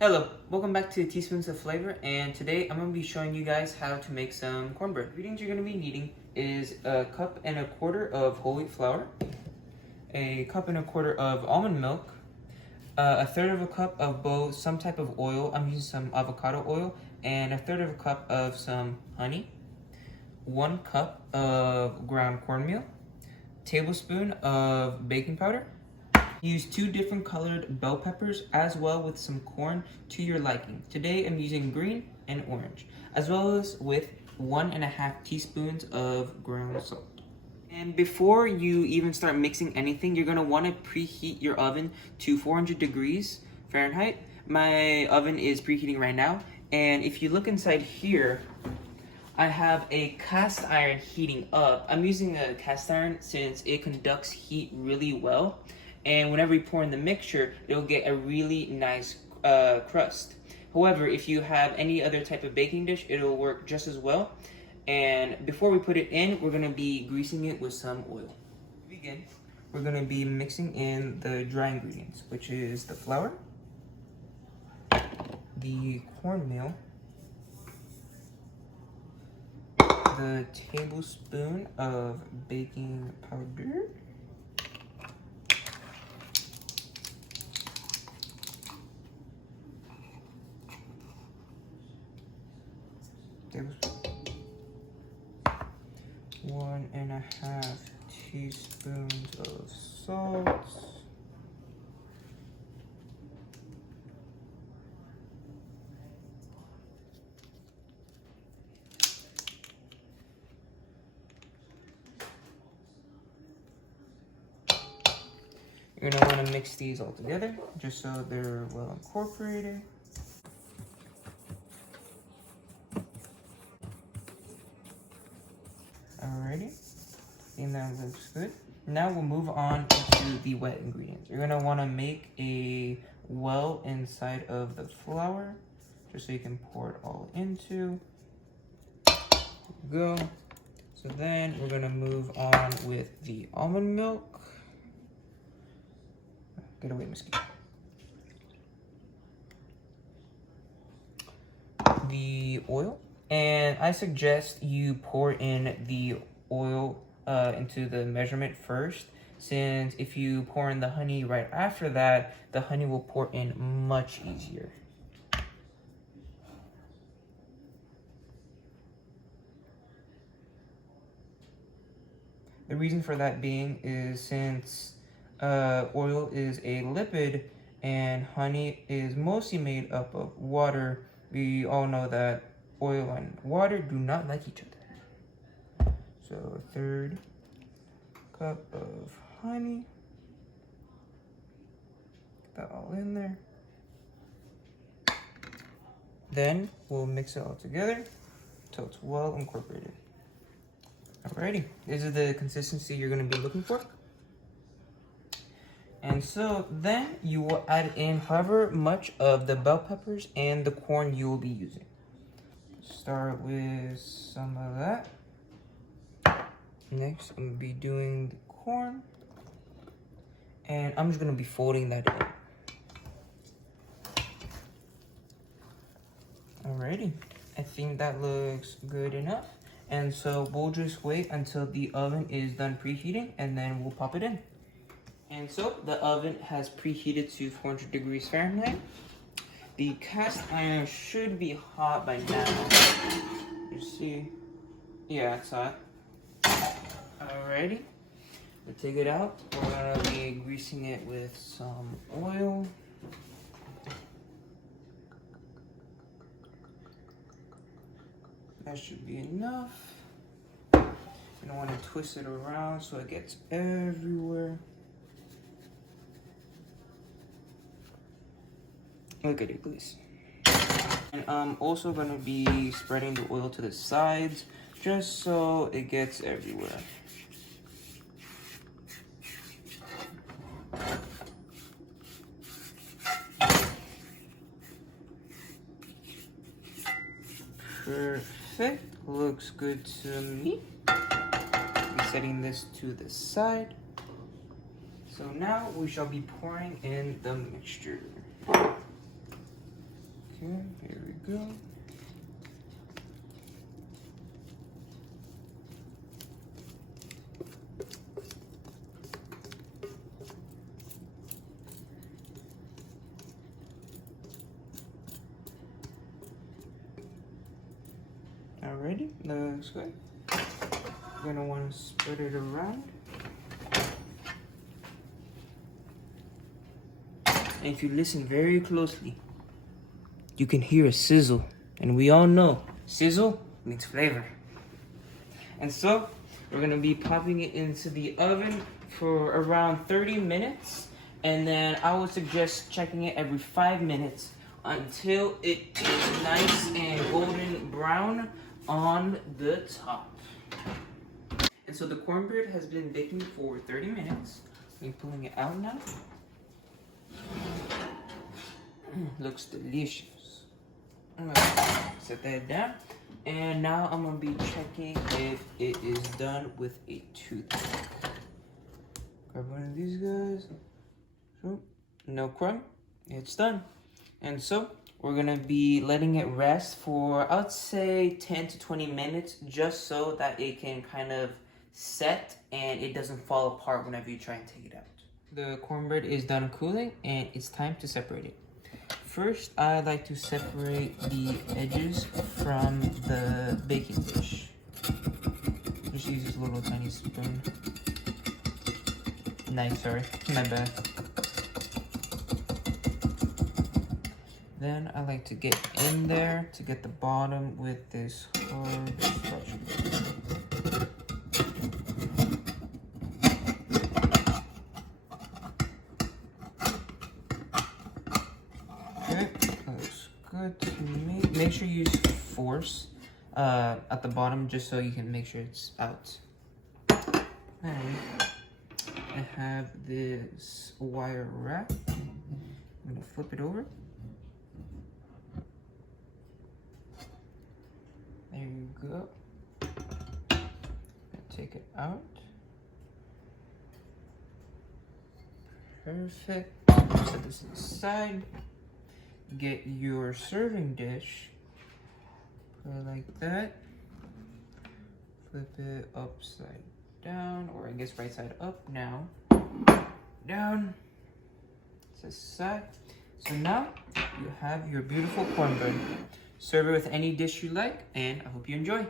Hello, welcome back to Teaspoons of Flavor, and today I'm going to be showing you guys how to make some cornbread. The ingredients you're going to be needing is a cup and a quarter of whole wheat flour, a cup and a quarter of almond milk, a third of a cup of both some type of oil, I'm using some avocado oil, and a third of a cup of some honey, 1 cup of ground cornmeal, tablespoon of baking powder. Use 2 different colored bell peppers as well with some corn to your liking. Today I'm using green and orange, as well as with 1.5 teaspoons of ground salt. And before you even start mixing anything, you're gonna wanna preheat your oven to 400 degrees Fahrenheit. My oven is preheating right now, and if you look inside here, I have a cast iron heating up. I'm using a cast iron since it conducts heat really well. And whenever you pour in the mixture, it'll get a really nice crust. However, if you have any other type of baking dish, it'll work just as well. And before we put it in, we're gonna be greasing it with some oil. To begin, we're gonna be mixing in the dry ingredients, which is the flour, the cornmeal, the tablespoon of baking powder, tablespoon, 1.5 teaspoons of salt, you're gonna want to mix these all together just so they're well incorporated. Alrighty, I think that looks good. Now we'll move on to the wet ingredients. You're gonna wanna make a well inside of the flour, just so you can pour it all into. There we go. So then we're gonna move on with the almond milk. Get away, mosquito. The oil. And I suggest you pour in the oil into the measurement first, since if you pour in the honey right after that, the honey will pour in much easier. The reason for that being is since oil is a lipid and honey is mostly made up of water, we all know that oil and water do not like each other. So a third cup of honey. Get that all in there. Then we'll mix it all together until it's well incorporated. Alrighty, this is the consistency you're going to be looking for. And so then you will add in however much of the bell peppers and the corn you will be using. Start with some of that. Next, I'm gonna be doing the corn, and I'm just gonna be folding that in. Alrighty, I think that looks good enough. And so we'll just wait until the oven is done preheating, and then we'll pop it in. And so the oven has preheated to 400 degrees Fahrenheit. The cast iron should be hot by now. You see? Yeah, it's hot. Alrighty. We'll take it out. We're gonna be greasing it with some oil. That should be enough. You don't want to twist it around so it gets everywhere. Look at it, please. And I'm also going to be spreading the oil to the sides just so it gets everywhere. Perfect. Looks good to me. Be setting this to the side. So now we shall be pouring in the mixture. Okay, here we go. Alrighty, looks good. You're gonna want to spread it around. And if you listen very closely, you can hear a sizzle. And we all know sizzle means flavor. And so we're gonna be popping it into the oven for around 30 minutes. And then I would suggest checking it every 5 minutes until it is nice and golden brown on the top. And so the cornbread has been baking for 30 minutes. I'm pulling it out now. Looks delicious. I'm gonna set that down. And now I'm gonna be checking if it is done with a toothpick. Grab one of these guys. No crumb. It's done. And so we're gonna be letting it rest for, I would say, 10 to 20 minutes, just so that it can kind of set and it doesn't fall apart whenever you try and take it out. The cornbread is done cooling and it's time to separate it. First, I like to separate the edges from the baking dish. Just use this little tiny spoon. Knife, sorry, my bad. Then I like to get in there to get the bottom with this hard spatula. Okay, looks good to me. Make sure you use force at the bottom just so you can make sure it's out. And I have this wire wrap. I'm gonna flip it over. There you go. Take it out. Perfect. Set this aside. Get your serving dish. Put it like that. Flip it upside down, or I guess right side up now. Down. This side. So now you have your beautiful cornbread. Serve it with any dish you like, and I hope you enjoy.